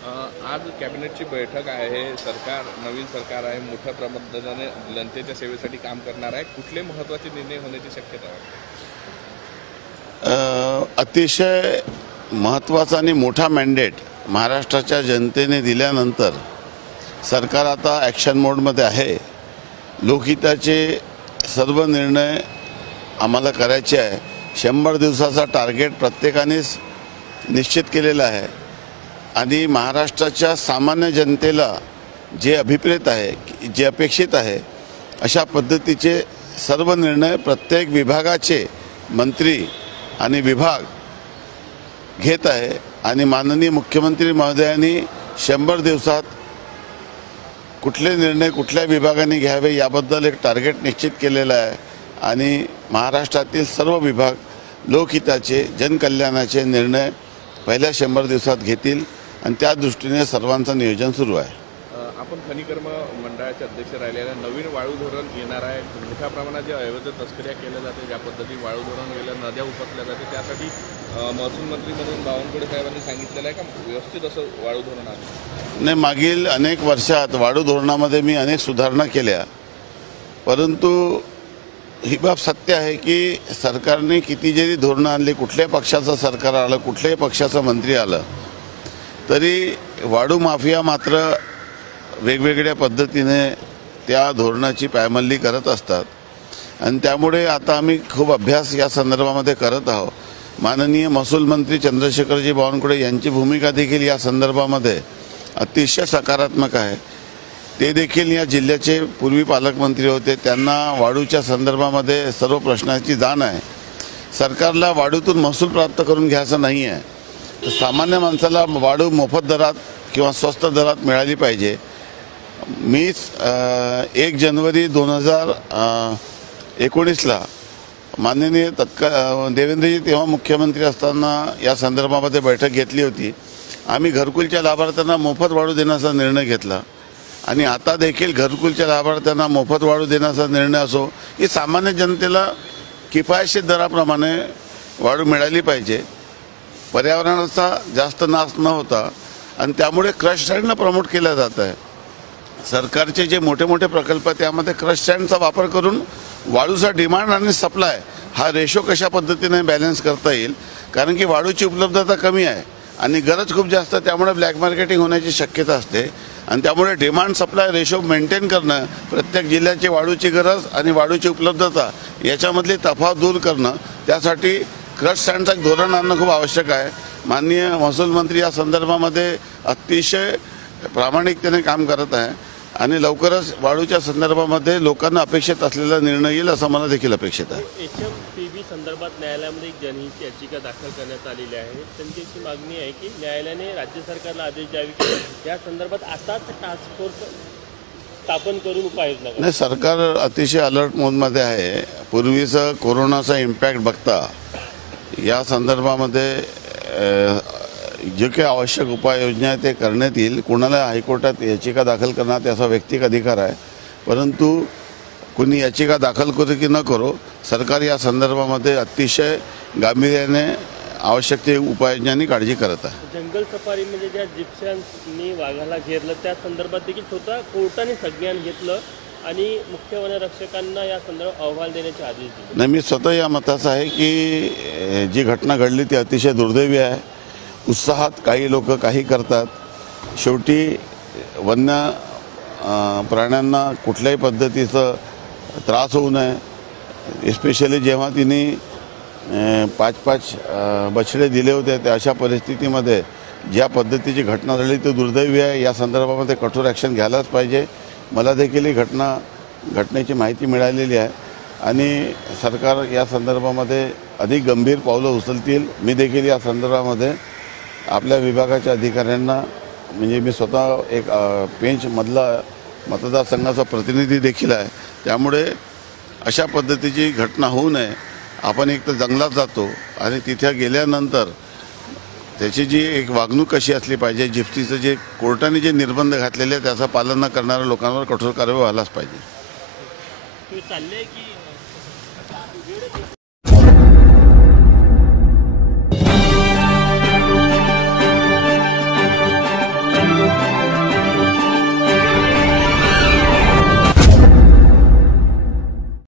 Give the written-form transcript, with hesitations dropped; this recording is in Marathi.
आज कॅबिनेटची बैठक आहे. नवीन सरकार आहे, मोठ्या प्रमाणाने जनतेच्या सेवेसाठी काम करणार आहे. कुठले महत्त्वाचे निर्णय होण्याची शक्यता आहे? अतिशय महत्त्वाचा आणि मोठा मॅन्डेट महाराष्ट्राच्या जनतेने दिल्यानंतर सरकार आता ॲक्शन मोडमध्ये आहे. लोकहिताचे सर्व निर्णय आम्हाला करायचे आहे. 100 दिवसाचा टार्गेट प्रत्येकानेच निश्चित केलेला आहे आणि महाराष्ट्राच्या सामान्य जनतेला जे अभिप्रेत आहे, जे अपेक्षित आहे, अशा पद्धतीचे सर्व निर्णय प्रत्येक विभागाचे मंत्री आणि विभाग घेत आहे आणि माननीय मुख्यमंत्री महोदयांनी 100 दिवसात कुठले निर्णय कुठल्या विभागाने घ्यावे याबद्दल एक टार्गेट निश्चित केलेलं आहे आणि महाराष्ट्रातील सर्व विभाग लोकहिताचे जनकल्याणाचे निर्णय पहिल्या 100 दिवसात घेतील आणि त्या दृष्टीने सर्वांचं नियोजन सुरू आहे. आपण खनिकर्म मंडळाचे अध्यक्ष राहिलेल्या नवीन वाळू धोरण येणार आहे. मोठ्या प्रमाणात जे अवैध तस्कऱ्या केल्या जाते, ज्या पद्धतीने वाळू धोरण गेल्या नद्या उपसल्या जाते, त्यासाठी महसूल मंत्री म्हणून बावनकुळे साहेबांनी सांगितलेलं आहे का व्यवस्थित असं वाळू धोरण आहे? नाही, मागील अनेक वर्षात वाळू धोरणामध्ये मी अनेक सुधारणा केल्या, परंतु ही बाब सत्य आहे की सरकारने किती जरी धोरणं आणली, कुठल्याही पक्षाचं सरकार आलं, कुठल्याही पक्षाचा मंत्री आलं, तरी वाळू माफिया मात्र वेगवेगळ्या पद्धतीने त्या धोरणाची पायमल्ली करत असतात आणि त्यामुळे आता आम्ही खूप अभ्यास या संदर्भामध्ये करत आहोत. माननीय महसूल मंत्री चंद्रशेखरजी बावनकुळे यांची भूमिका देखील या संदर्भामध्ये अतिशय सकारात्मक आहे. ते देखील या जिल्ह्याचे पूर्वी पालकमंत्री होते. त्यांना वाळूच्या संदर्भामध्ये सर्व प्रश्नाची जाण आहे. सरकारला वाळूतून महसूल प्राप्त करून घ्यायचं नाही आहे, तर सामान्य माणसाला वाळू मोफत दरात किंवा स्वस्त दरात मिळाली पाहिजे. मी 1 जानेवारी 2019ला माननीय देवेंद्रजी तेव्हा मुख्यमंत्री असताना या संदर्भामध्ये बैठक घेतली होती. आम्ही घरकुलच्या लाभार्थ्यांना मोफत वाळू देण्याचा निर्णय घेतला आणि आता देखील घरकुलच्या लाभार्थ्यांना मोफत वाळू देण्याचा निर्णय असो, की सामान्य जनतेला किफायतशीर दराप्रमाणे वाळू मिळाली पाहिजे, पर्यावरणाचा जास्त नाश न होता, आणि त्यामुळे क्रश सँडनं प्रमोट केलं जात आहे. सरकारचे जे मोठे मोठे प्रकल्प त्यामध्ये क्रश सँडचा वापर करून वाळूचा डिमांड आणि सप्लाय हा रेशो कशा पद्धतीने बॅलन्स करता येईल, कारण की वाळूची उपलब्धता कमी आहे आणि गरज खूप जास्त, त्यामुळे ब्लॅक मार्केटिंग होण्याची शक्यता असते आणि त्यामुळे डिमांड सप्लाय रेशो मेंटेन करणं, प्रत्येक जिल्ह्याची वाळूची गरज आणि वाळूची उपलब्धता याच्यामधली तफावत दूर करणं, त्यासाठी क्रश सँडचं धोरण आणणं खूप आवश्यक आहे. माननीय महसूल मंत्री या संदर्भामध्ये अतिशय प्रामाणिकतेने काम करत आहे आणि लवकरच वाळूच्या संदर्भामध्ये लोकांना अपेक्षित असलेला निर्णय येईल असं मला देखील अपेक्षित आहे. HMPB संदर्भात न्यायालयामध्ये एक जनहित याचिका दाखल करण्यात आलेली आहे. त्यांची अशी मागणी आहे की न्यायालयाने राज्य सरकारला आदेश द्यावे की या संदर्भात आताच टास्क फोर्स स्थापन करून उपाययोजना करावी. नाही, सरकार अतिशय अलर्ट मोडमध्ये आहे. पूर्वीचं कोरोनाचा इम्पॅक्ट बघता या संदर्भामध्ये जे काही आवश्यक उपाययोजना आहे ते करण्यात येईल. कोणाला हायकोर्टात याचिका दाखल करण्यात याचा वैयक्तिक अधिकार आहे, परंतु कुणी याचिका दाखल करू की न करो, सरकार या संदर्भामध्ये अतिशय गांभीर्याने आवश्यक ते उपाययोजनांनी काळजी करत आहे. जंगल सफारीमध्ये ज्या जिप्स्यांनी वाघाला घेरलं त्या संदर्भात देखील स्वतः कोर्टाने संज्ञान घेतलं आणि मुख्य वनरक्षकांना या संदर्भात अहवाल देण्याचे आदेश दिले. नाही, मी स्वतः या मताचा आहे की जी घटना घडली ती अतिशय दुर्दैवी आहे. उत्साहात काही लोक काही करतात. शेवटी वन्य प्राण्यांना कुठल्याही पद्धतीचं त्रास होऊ नये, एस्पेशली जेव्हा तिने 5-5 बछडे दिले होते, त्या अशा परिस्थितीमध्ये ज्या पद्धतीची घटना झाली ती दुर्दैवी आहे. या संदर्भामध्ये कठोर ॲक्शन घ्यायलाच पाहिजे. मला देखील ही घटनेची माहिती मिळालेली आहे आणि सरकार या संदर्भामध्ये अधिक गंभीर पावलं उचलतील. मी देखील या संदर्भामध्ये आपल्या विभागाच्या अधिकाऱ्यांना, म्हणजे मी स्वतः एक पेंचमधला मतदारसंघाचा प्रतिनिधी देखील आहे, त्यामुळे अशा पद्धतीची घटना होऊ नये. आपण एक तर जंगलात जातो आणि तिथे गेल्यानंतर त्याची जी एक वागणूक कशी असली पाहिजे, जिप्सीचं जे कोर्टाने जे निर्बंध घातलेले आहेत त्याचं पालन न करणाऱ्या लोकांवर कठोर कारवाई व्हायलाच पाहिजे.